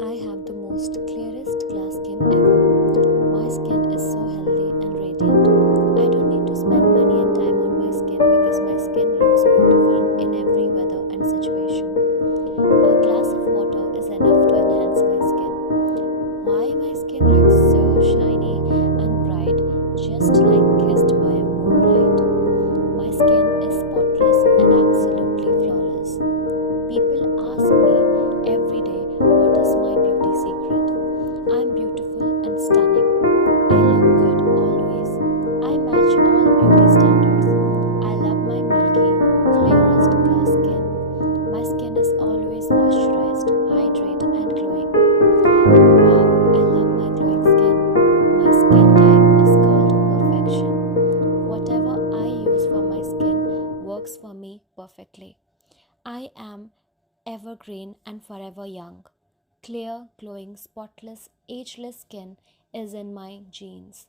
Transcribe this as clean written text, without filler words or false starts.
I have the most clearest glass skin ever. My skin is so healthy and radiant. I don't need to spend money and time on my skin because my skin looks beautiful in every weather and situation. A glass of water is enough to enhance my skin. Why my skin looks so shiny and bright, just like kissed by a moonlight. My skin is spotless and absolutely flawless. People ask me every day, what is my beauty secret? I'm beautiful and stunning. I look good always. I match all beauty standards. I love my milky, clearest glass skin. My skin is always moisturized, hydrated and glowing. Wow, I love my glowing skin. My skin type is called perfection. Whatever I use for my skin works for me perfectly. I am evergreen and forever young. Clear, glowing, spotless, ageless skin is in my genes.